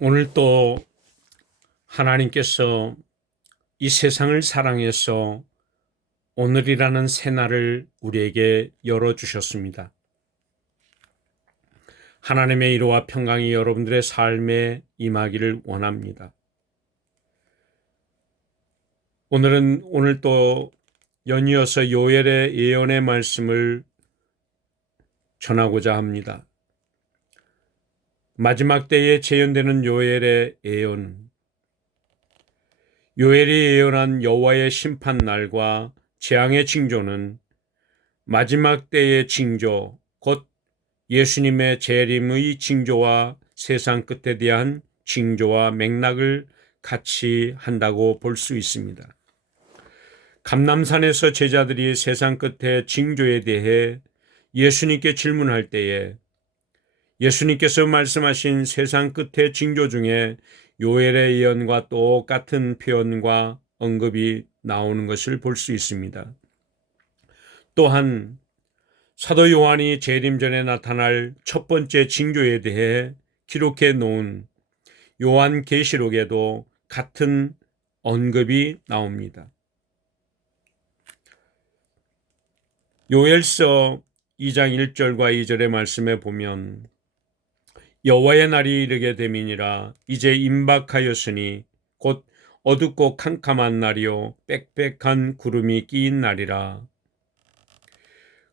오늘 또 하나님께서 이 세상을 사랑해서 오늘이라는 새날을 우리에게 열어주셨습니다. 하나님의 위로와 평강이 여러분들의 삶에 임하기를 원합니다. 오늘 또 연이어서 요엘의 예언의 말씀을 전하고자 합니다. 마지막 때에 재현되는 요엘의 예언, 요엘이 예언한 여호와의 심판날과 재앙의 징조는 마지막 때의 징조, 곧 예수님의 재림의 징조와 세상 끝에 대한 징조와 맥락을 같이 한다고 볼 수 있습니다. 감람산에서 제자들이 세상 끝의 징조에 대해 예수님께 질문할 때에 예수님께서 말씀하신 세상 끝의 징조 중에 요엘의 예언과 똑같은 표현과 언급이 나오는 것을 볼 수 있습니다. 또한 사도 요한이 재림 전에 나타날 첫 번째 징조에 대해 기록해 놓은 요한계시록에도 같은 언급이 나옵니다. 요엘서 2장 1절과 2절의 말씀에 보면 여호와의 날이 이르게 됨이니라 이제 임박하였으니 곧 어둡고 캄캄한 날이요 빽빽한 구름이 끼인 날이라.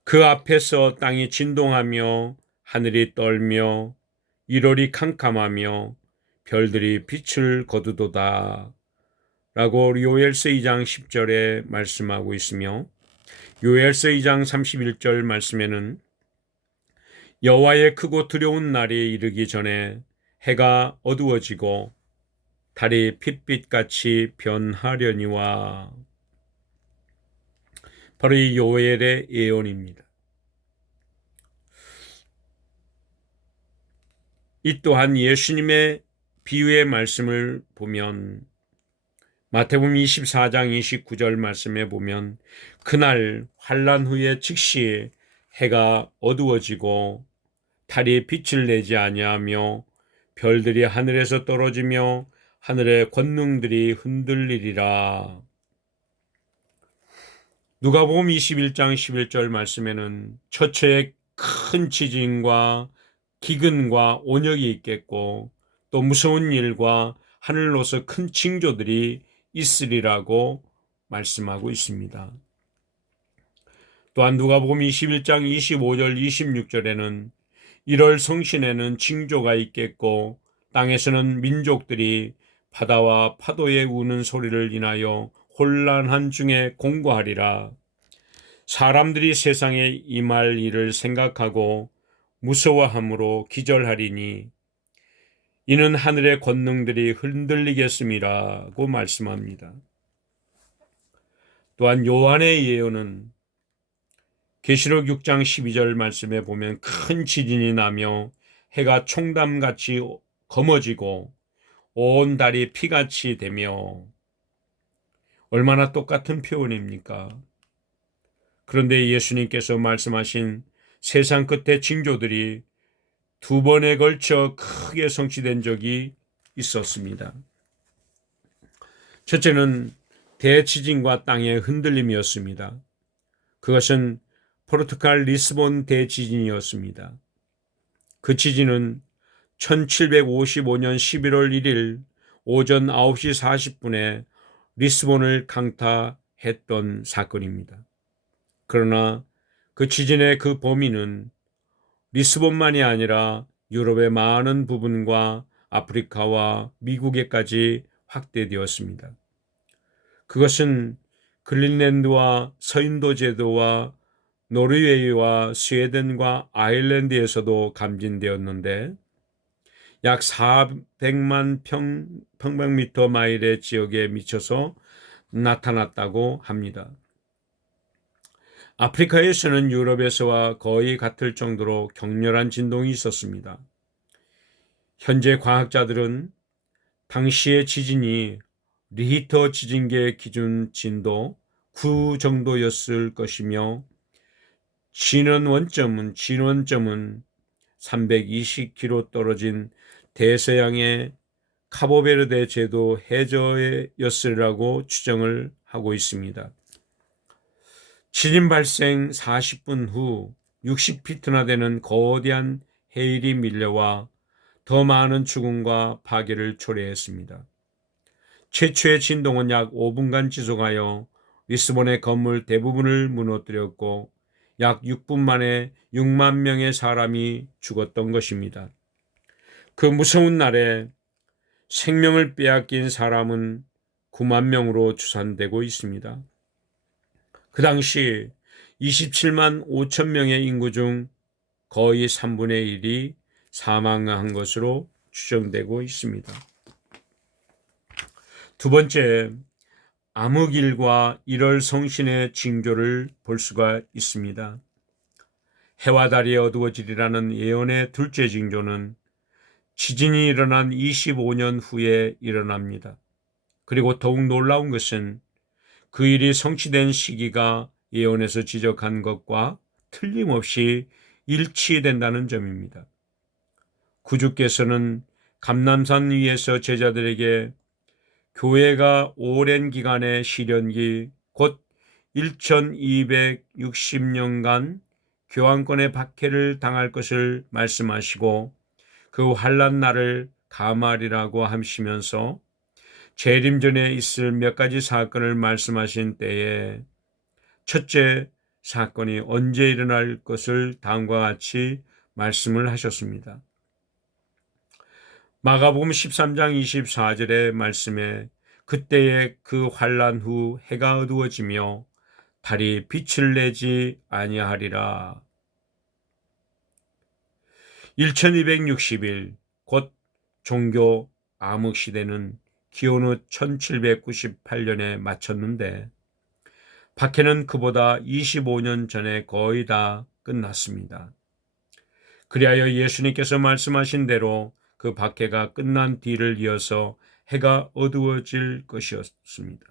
그 앞에서 땅이 진동하며 하늘이 떨며 일월이 캄캄하며 별들이 빛을 거두도다 라고 요엘서 2장 10절에 말씀하고 있으며 요엘서 2장 31절 말씀에는 여호와의 크고 두려운 날이 이르기 전에 해가 어두워지고 달이 핏빛같이 변하려니와. 바로 이 요엘의 예언입니다. 이 또한 예수님의 비유의 말씀을 보면 마태복음 24장 29절 말씀에 보면 그날 환난 후에 즉시 해가 어두워지고 달이 빛을 내지 아니하며 별들이 하늘에서 떨어지며 하늘의 권능들이 흔들리리라. 누가복음 21장 11절 말씀에는 처처에 큰 지진과 기근과 온역이 있겠고 또 무서운 일과 하늘로서 큰 징조들이 있으리라고 말씀하고 있습니다. 또한 누가복음 21장 25절 26절에는 1월 성신에는 징조가 있겠고 땅에서는 민족들이 바다와 파도에 우는 소리를 인하여 혼란한 중에 공고하리라. 사람들이 세상에 임할 일을 생각하고 무서워함으로 기절하리니 이는 하늘의 권능들이 흔들리겠음이라고 말씀합니다. 또한 요한의 예언은 계시록 6장 12절 말씀에 보면 큰 지진이 나며 해가 총담같이 검어지고 온 달이 피같이 되며. 얼마나 똑같은 표현입니까? 그런데 예수님께서 말씀하신 세상 끝의 징조들이 두 번에 걸쳐 크게 성취된 적이 있었습니다. 첫째는 대지진과 땅의 흔들림이었습니다. 그것은 포르투갈 리스본 대지진이었습니다. 그 지진은 1755년 11월 1일 오전 9시 40분에 리스본을 강타했던 사건입니다. 그러나 그 지진의 그 범위는 리스본만이 아니라 유럽의 많은 부분과 아프리카와 미국에까지 확대되었습니다. 그것은 그린랜드와 서인도 제도와 노르웨이와 스웨덴과 아일랜드에서도 감진되었는데 약 400만 평방미터 마일의 지역에 미쳐서 나타났다고 합니다. 아프리카에서는 유럽에서와 거의 같을 정도로 격렬한 진동이 있었습니다. 현재 과학자들은 당시의 지진이 리히터 지진계 기준 진도 9 정도였을 것이며 진원점은 320km 떨어진 대서양의 카보베르데 제도 해저였으리라고 추정을 하고 있습니다. 지진 발생 40분 후 60피트나 되는 거대한 해일이 밀려와 더 많은 죽음과 파괴를 초래했습니다. 최초의 진동은 약 5분간 지속하여 리스본의 건물 대부분을 무너뜨렸고 약 6분 만에 6만 명의 사람이 죽었던 것입니다. 그 무서운 날에 생명을 빼앗긴 사람은 9만 명으로 추산되고 있습니다. 그 당시 27만 5천 명의 인구 중 거의 3분의 1이 사망한 것으로 추정되고 있습니다. 두 번째, 암흑일과 1월 성신의 징조를 볼 수가 있습니다. 해와 달이 어두워지리라는 예언의 둘째 징조는 지진이 일어난 25년 후에 일어납니다. 그리고 더욱 놀라운 것은 그 일이 성취된 시기가 예언에서 지적한 것과 틀림없이 일치된다는 점입니다. 구주께서는 감람산 위에서 제자들에게 교회가 오랜 기간의 시련기 곧 1260년간 교황권의 박해를 당할 것을 말씀하시고 그 환난 날을 감하리라고 하시면서 재림 전에 있을 몇 가지 사건을 말씀하신 때에 첫째 사건이 언제 일어날 것을 다음과 같이 말씀을 하셨습니다. 마가복음 13장 24절의 말씀에 그때에 그 환난 후 해가 어두워지며 달이 빛을 내지 아니하리라. 1260일 곧 종교 암흑시대는 기원후 1798년에 마쳤는데 박해는 그보다 25년 전에 거의 다 끝났습니다. 그리하여 예수님께서 말씀하신 대로 그 박해가 끝난 뒤를 이어서 해가 어두워질 것이었습니다.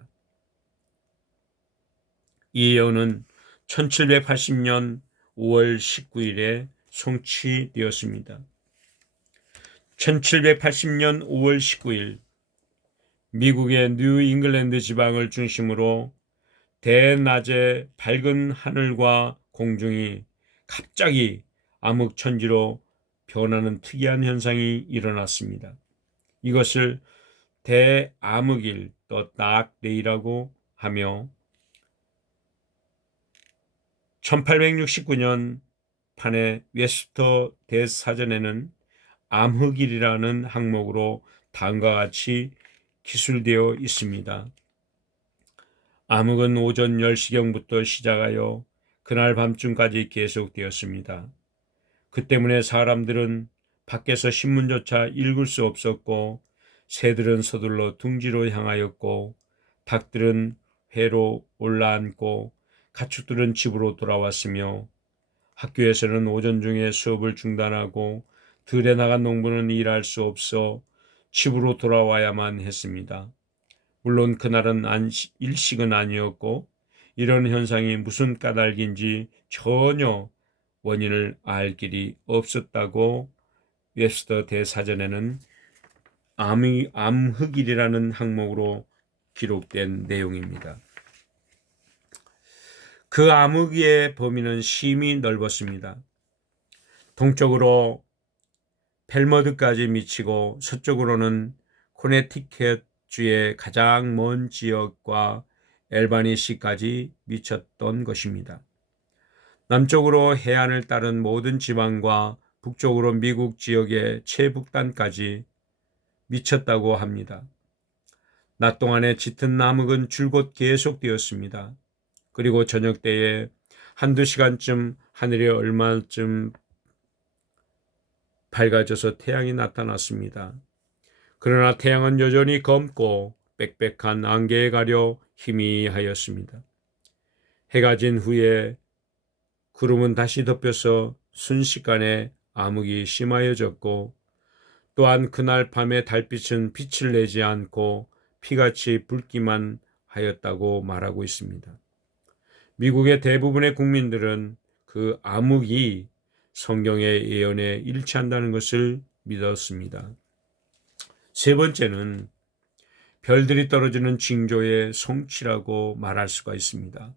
이 예언은 1780년 5월 19일에 성취되었습니다. 1780년 5월 19일 미국의 뉴 잉글랜드 지방을 중심으로 대낮에 밝은 하늘과 공중이 갑자기 암흑천지로 변하는 특이한 현상이 일어났습니다. 이것을 대암흑일, 또 낙데이라고 하며 1869년 판의 웨스터 대사전에는 암흑일이라는 항목으로 다음과 같이 기술되어 있습니다. 암흑은 오전 10시경부터 시작하여 그날 밤중까지 계속되었습니다. 그 때문에 사람들은 밖에서 신문조차 읽을 수 없었고 새들은 서둘러 둥지로 향하였고 닭들은 회로 올라앉고 가축들은 집으로 돌아왔으며 학교에서는 오전 중에 수업을 중단하고 들에 나간 농부는 일할 수 없어 집으로 돌아와야만 했습니다. 물론 그날은 일식은 아니었고 이런 현상이 무슨 까닭인지 전혀 원인을 알 길이 없었다고 웹스터 대사전에는 암흑일이라는 항목으로 기록된 내용입니다. 그 암흑의 범위는 심히 넓었습니다. 동쪽으로 펠머드까지 미치고 서쪽으로는 코네티켓주의 가장 먼 지역과 엘바니시까지 미쳤던 것입니다. 남쪽으로 해안을 따른 모든 지방과 북쪽으로 미국 지역의 최북단까지 미쳤다고 합니다. 낮 동안에 짙은 암흑은 줄곧 계속되었습니다. 그리고 저녁 때에 한두 시간쯤 하늘이 얼마쯤 밝아져서 태양이 나타났습니다. 그러나 태양은 여전히 검고 빽빽한 안개에 가려 희미하였습니다. 해가 진 후에 구름은 다시 덮여서 순식간에 암흑이 심하여졌고 또한 그날 밤에 달빛은 빛을 내지 않고 피같이 붉기만 하였다고 말하고 있습니다. 미국의 대부분의 국민들은 그 암흑이 성경의 예언에 일치한다는 것을 믿었습니다. 세 번째는 별들이 떨어지는 징조의 성취라고 말할 수가 있습니다.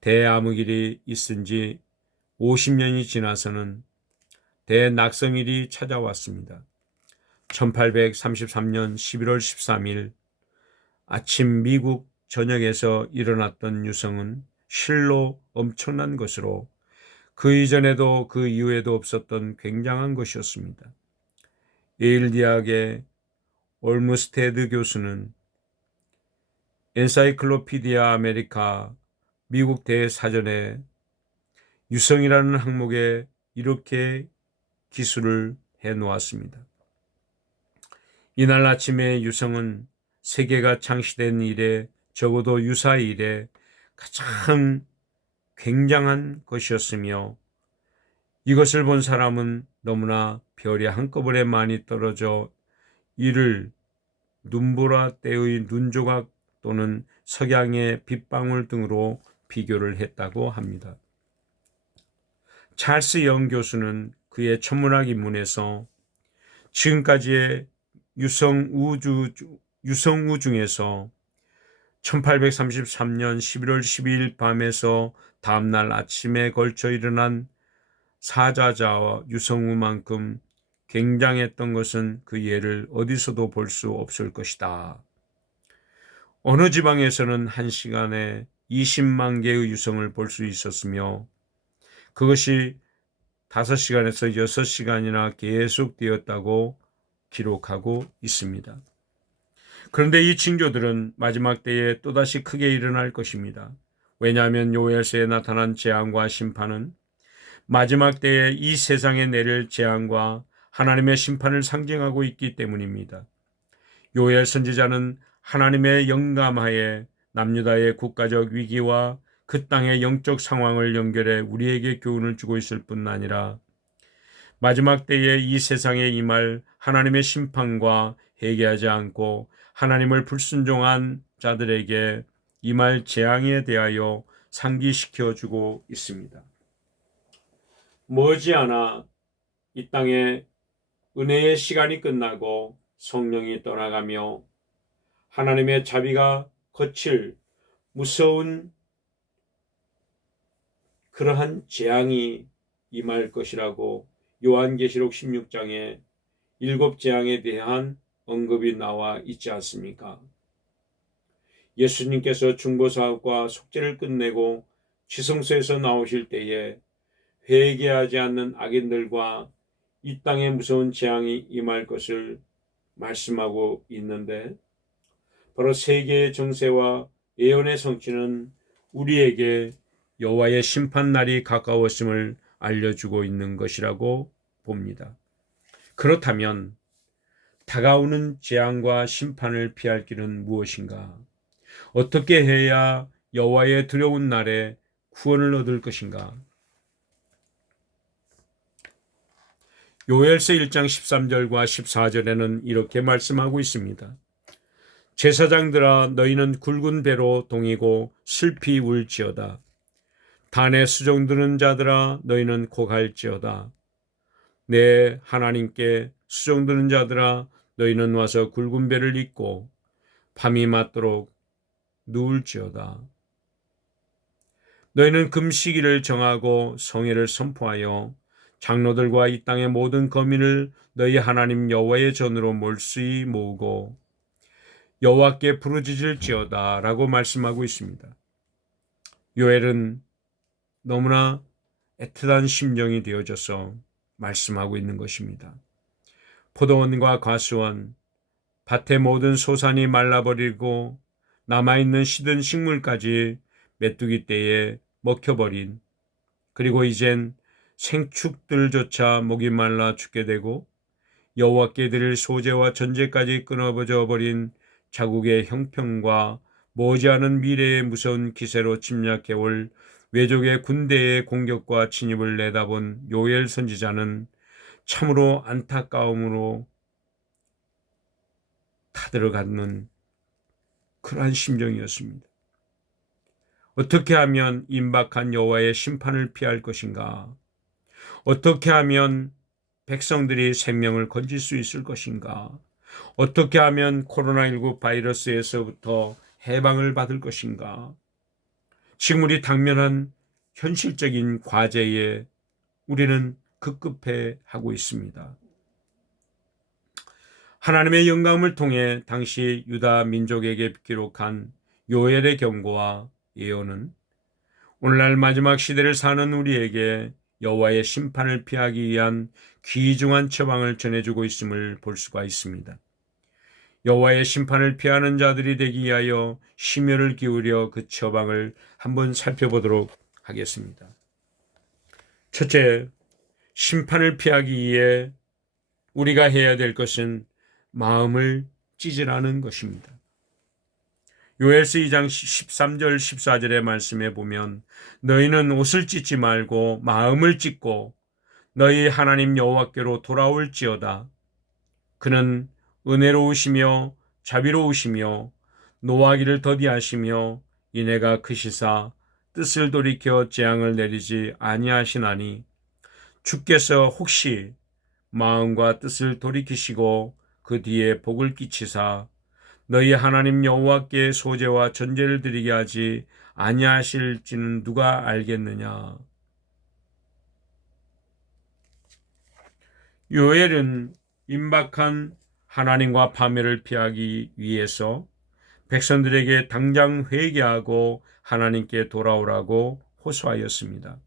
대암흑일이 있은 지 50년이 지나서는 대낙성일이 찾아왔습니다. 1833년 11월 13일 아침 미국 전역에서 일어났던 유성은 실로 엄청난 것으로 그 이전에도 그 이후에도 없었던 굉장한 것이었습니다. 예일 대학의 올므스테드 교수는 엔사이클로피디아 아메리카 미국 대사전에 유성이라는 항목에 이렇게 기술을 해 놓았습니다. 이날 아침에 유성은 세계가 창시된 이래 적어도 유사의 일에 가장 굉장한 것이었으며 이것을 본 사람은 너무나 별이 한꺼번에 많이 떨어져 이를 눈보라 때의 눈조각 또는 석양의 빗방울 등으로 비교를 했다고 합니다. 찰스 영 교수는 그의 천문학 입문에서 지금까지의 유성우 중에서 1833년 11월 12일 밤에서 다음날 아침에 걸쳐 일어난 사자자와 유성우만큼 굉장했던 것은 그 예를 어디서도 볼 수 없을 것이다. 어느 지방에서는 한 시간에 20만 개의 유성을 볼 수 있었으며 그것이 5시간에서 6시간이나 계속되었다고 기록하고 있습니다. 그런데 이 징조들은 마지막 때에 또다시 크게 일어날 것입니다. 왜냐하면 요엘서에 나타난 재앙과 심판은 마지막 때에 이 세상에 내릴 재앙과 하나님의 심판을 상징하고 있기 때문입니다. 요엘 선지자는 하나님의 영감하에 남유다의 국가적 위기와 그 땅의 영적 상황을 연결해 우리에게 교훈을 주고 있을 뿐 아니라 마지막 때에 이 세상에 임할 하나님의 심판과 회개하지 않고 하나님을 불순종한 자들에게 임할 재앙에 대하여 상기시켜 주고 있습니다. 머지않아 이 땅에 은혜의 시간이 끝나고 성령이 떠나가며 하나님의 자비가 거칠 무서운 그러한 재앙이 임할 것이라고 요한계시록 16장에 7 재앙에 대한 언급이 나와 있지 않습니까? 예수님께서 중보사업과 속죄를 끝내고 지성소에서 나오실 때에 회개하지 않는 악인들과 이 땅에 무서운 재앙이 임할 것을 말씀하고 있는데 바로 세계의 정세와 예언의 성취는 우리에게 여호와의 심판날이 가까웠음을 알려주고 있는 것이라고 봅니다. 그렇다면 다가오는 재앙과 심판을 피할 길은 무엇인가? 어떻게 해야 여호와의 두려운 날에 구원을 얻을 것인가? 요엘서 1장 13절과 14절에는 이렇게 말씀하고 있습니다. 제사장들아 너희는 굵은 배로 동이고 슬피 울지어다. 단에 수종드는 자들아 너희는 고갈지어다. 내 하나님께 수종드는 자들아 너희는 와서 굵은 배를 입고 밤이 맞도록 누울지어다. 너희는 금식일을 정하고 성회를 선포하여 장로들과 이 땅의 모든 거민을 너희 하나님 여호와의 전으로 몰수히 모으고 여호와께 부르짖을지어다 라고 말씀하고 있습니다. 요엘은 너무나 애틋한 심정이 되어져서 말씀하고 있는 것입니다. 포도원과 과수원, 밭의 모든 소산이 말라버리고 남아있는 시든 식물까지 메뚜기 떼에 먹혀버린, 그리고 이젠 생축들조차 목이 말라 죽게 되고 여호와께 드릴 소제와 전제까지 끊어져 버린 자국의 형편과 머지않은 미래의 무서운 기세로 침략해올 외족의 군대의 공격과 침입을 내다본 요엘 선지자는 참으로 안타까움으로 타들어가는 그러한 심정이었습니다. 어떻게 하면 임박한 여호와의 심판을 피할 것인가? 어떻게 하면 백성들이 생명을 건질 수 있을 것인가? 어떻게 하면 코로나19 바이러스에서부터 해방을 받을 것인가? 지금 우리 당면한 현실적인 과제에 우리는 급급해 하고 있습니다. 하나님의 영감을 통해 당시 유다 민족에게 기록한 요엘의 경고와 예언은 오늘날 마지막 시대를 사는 우리에게 여호와의 심판을 피하기 위한 귀중한 처방을 전해주고 있음을 볼 수가 있습니다. 여호와의 심판을 피하는 자들이 되기 위하여 심혈을 기울여 그 처방을 한번 살펴보도록 하겠습니다. 첫째, 심판을 피하기 위해 우리가 해야 될 것은 마음을 찢으라는 것입니다. 요엘서 2장 13절 14절의 말씀에 보면 너희는 옷을 찢지 말고 마음을 찢고 너희 하나님 여호와께로 돌아올지어다. 그는 은혜로우시며 자비로우시며 노하기를 더디하시며 이내가 크시사 뜻을 돌이켜 재앙을 내리지 아니하시나니 주께서 혹시 마음과 뜻을 돌이키시고 그 뒤에 복을 끼치사 너희 하나님 여호와께 소제와 전제를 드리게 하지 아니하실지는 누가 알겠느냐. 요엘은 임박한 하나님과 파멸을 피하기 위해서 백성들에게 당장 회개하고 하나님께 돌아오라고 호소하였습니다.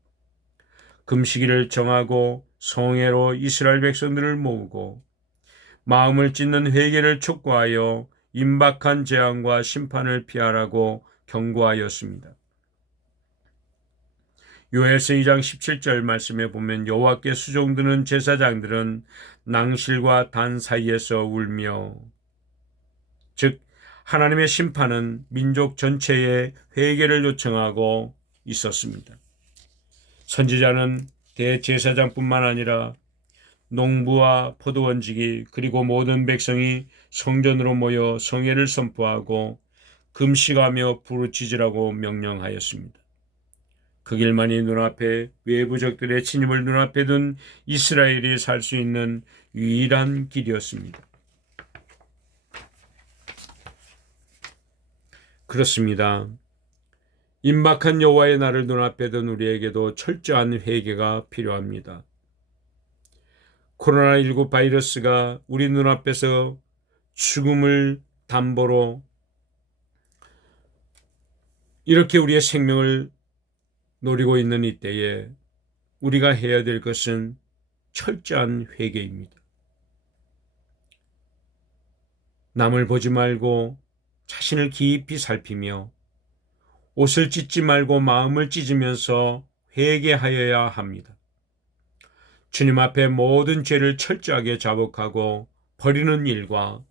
금식일을 정하고 성회로 이스라엘 백성들을 모으고 마음을 찢는 회개를 촉구하여 임박한 재앙과 심판을 피하라고 경고하였습니다. 요엘서 2장 17절 말씀에 보면 여호와께 수종드는 제사장들은 낭실과 단 사이에서 울며, 즉 하나님의 심판은 민족 전체의 회개를 요청하고 있었습니다. 선지자는 대제사장뿐만 아니라 농부와 포도원지기 그리고 모든 백성이 성전으로 모여 성회를 선포하고 금식하며 부르짖으라고 명령하였습니다. 그 길만이 눈앞에 외부적들의 침입을 눈앞에 둔 이스라엘이 살 수 있는 유일한 길이었습니다. 그렇습니다. 임박한 여호와의 날을 눈앞에 둔 우리에게도 철저한 회개가 필요합니다. 코로나19 바이러스가 우리 눈앞에서 죽음을 담보로 이렇게 우리의 생명을 노리고 있는 이때에 우리가 해야 될 것은 철저한 회개입니다. 남을 보지 말고 자신을 깊이 살피며 옷을 찢지 말고 마음을 찢으면서 회개하여야 합니다. 주님 앞에 모든 죄를 철저하게 자복하고 버리는 일과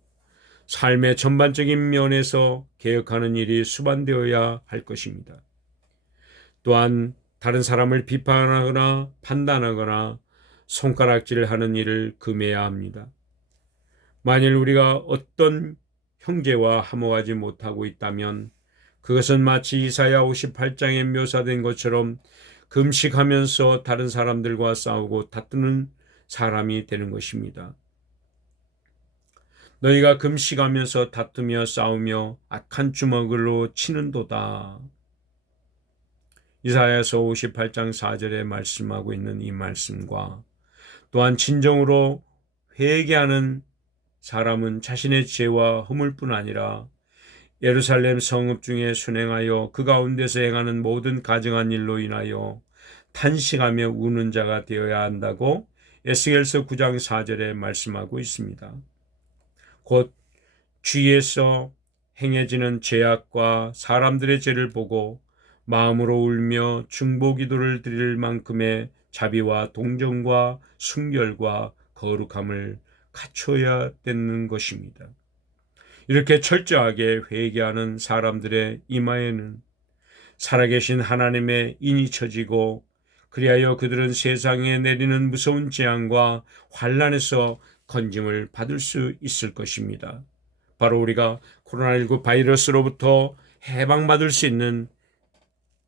삶의 전반적인 면에서 개혁하는 일이 수반되어야 할 것입니다. 또한 다른 사람을 비판하거나 판단하거나 손가락질을 하는 일을 금해야 합니다. 만일 우리가 어떤 형제와 화목하지 못하고 있다면 그것은 마치 이사야 58장에 묘사된 것처럼 금식하면서 다른 사람들과 싸우고 다투는 사람이 되는 것입니다. 너희가 금식하면서 다투며 싸우며 악한 주먹으로 치는도다. 이사야서 58장 4절에 말씀하고 있는 이 말씀과 또한 진정으로 회개하는 사람은 자신의 죄와 허물뿐 아니라 예루살렘 성읍 중에 순행하여 그 가운데서 행하는 모든 가증한 일로 인하여 탄식하며 우는 자가 되어야 한다고 에스겔서 9장 4절에 말씀하고 있습니다. 곧 주위에서 행해지는 죄악과 사람들의 죄를 보고 마음으로 울며 중보 기도를 드릴 만큼의 자비와 동정과 순결과 거룩함을 갖춰야 되는 것입니다. 이렇게 철저하게 회개하는 사람들의 이마에는 살아계신 하나님의 인이 쳐지고 그리하여 그들은 세상에 내리는 무서운 재앙과 환난에서 건짐을 받을 수 있을 것입니다. 바로 우리가 코로나19 바이러스로부터 해방받을 수 있는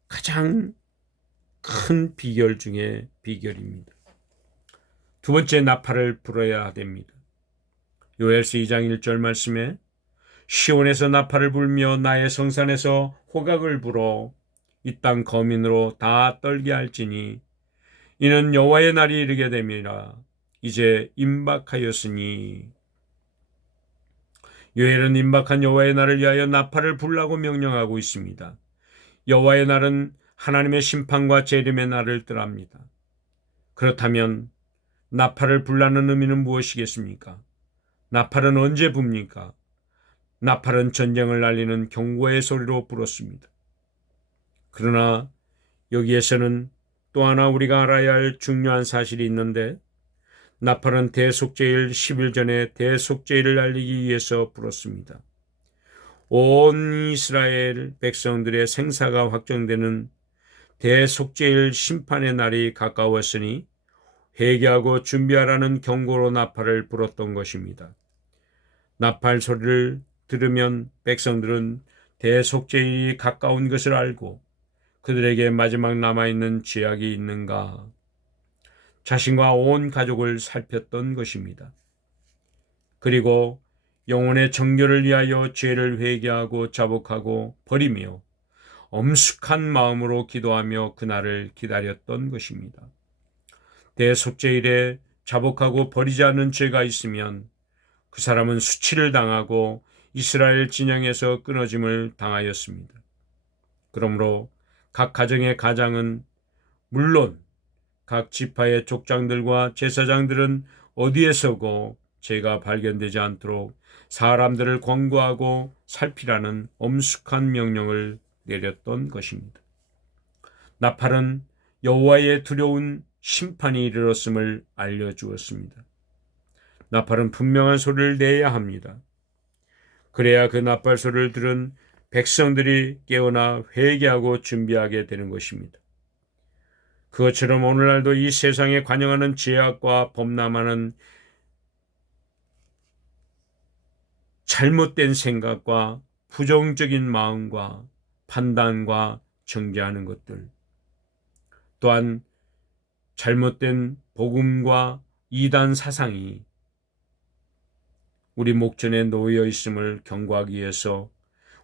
가장 큰 비결 중에 비결입니다. 두 번째, 나팔을 불어야 됩니다. 요엘서 2장 1절 말씀에 시온에서 나팔을 불며 나의 성산에서 호각을 불어 이 땅 거민으로 다 떨게 할지니 이는 여호와의 날이 이르게 됨이라. 이제 임박하였으니. 요엘은 임박한 여호와의 날을 위하여 나팔을 불라고 명령하고 있습니다. 여호와의 날은 하나님의 심판과 재림의 날을 뜻합니다. 그렇다면 나팔을 불라는 의미는 무엇이겠습니까? 나팔은 언제 붑니까? 나팔은 전쟁을 알리는 경고의 소리로 불었습니다. 그러나 여기에서는 또 하나 우리가 알아야 할 중요한 사실이 있는데, 나팔은 대속죄일 10일 전에 대속죄일을 알리기 위해서 불었습니다. 온 이스라엘 백성들의 생사가 확정되는 대속죄일 심판의 날이 가까웠으니 회개하고 준비하라는 경고로 나팔을 불었던 것입니다. 나팔 소리를 들으면 백성들은 대속죄일이 가까운 것을 알고 그들에게 마지막 남아있는 죄악이 있는가 자신과 온 가족을 살폈던 것입니다. 그리고 영혼의 정결을 위하여 죄를 회개하고 자복하고 버리며 엄숙한 마음으로 기도하며 그날을 기다렸던 것입니다. 대속죄일에 자복하고 버리지 않는 죄가 있으면 그 사람은 수치를 당하고 이스라엘 진영에서 끊어짐을 당하였습니다. 그러므로 각 가정의 가장은 물론 각 지파의 족장들과 제사장들은 어디에 서고 죄가 발견되지 않도록 사람들을 권고하고 살피라는 엄숙한 명령을 내렸던 것입니다. 나팔은 여호와의 두려운 심판이 이르렀음을 알려주었습니다. 나팔은 분명한 소리를 내야 합니다. 그래야 그 나팔 소리를 들은 백성들이 깨어나 회개하고 준비하게 되는 것입니다. 그것처럼 오늘날도 이 세상에 관영하는 죄악과 범람하는 잘못된 생각과 부정적인 마음과 판단과 정죄하는 것들, 또한 잘못된 복음과 이단 사상이 우리 목전에 놓여 있음을 경고하기 위해서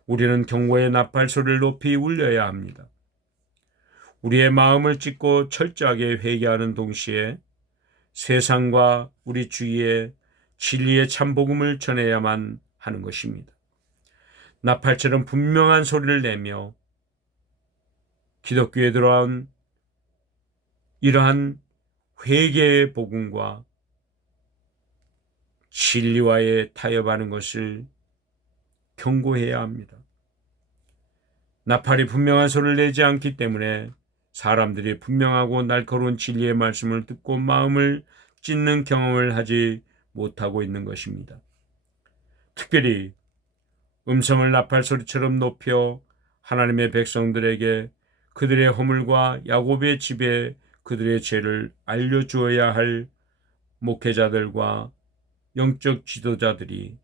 우리는 경고의 나팔 소리를 높이 울려야 합니다. 우리의 마음을 찢고 철저하게 회개하는 동시에 세상과 우리 주위에 진리의 참 복음을 전해야만 하는 것입니다. 나팔처럼 분명한 소리를 내며 기독교에 들어온 이러한 회개의 복음과 진리와의 타협하는 것을 경고해야 합니다. 나팔이 분명한 소리를 내지 않기 때문에 사람들이 분명하고 날카로운 진리의 말씀을 듣고 마음을 찢는 경험을 하지 못하고 있는 것입니다. 특별히 음성을 나팔 소리처럼 높여 하나님의 백성들에게 그들의 허물과 야곱의 집에 그들의 죄를 알려주어야 할 목회자들과 영적 지도자들이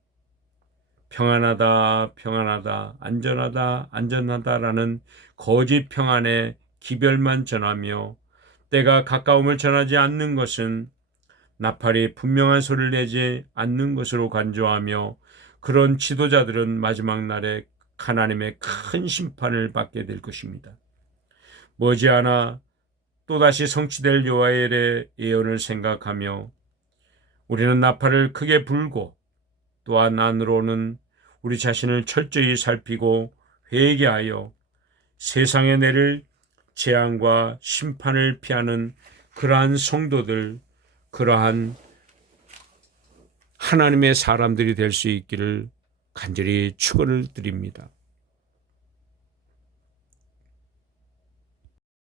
평안하다, 평안하다, 안전하다, 안전하다라는 거짓 평안의 기별만 전하며 때가 가까움을 전하지 않는 것은 나팔이 분명한 소리를 내지 않는 것으로 간주하며 그런 지도자들은 마지막 날에 하나님의 큰 심판을 받게 될 것입니다. 머지않아 또다시 성취될 요엘의 예언을 생각하며 우리는 나팔을 크게 불고 또한 안으로는 우리 자신을 철저히 살피고 회개하여 세상에 내릴 재앙과 심판을 피하는 그러한 성도들, 그러한 하나님의 사람들이 될 수 있기를 간절히 축원을 드립니다.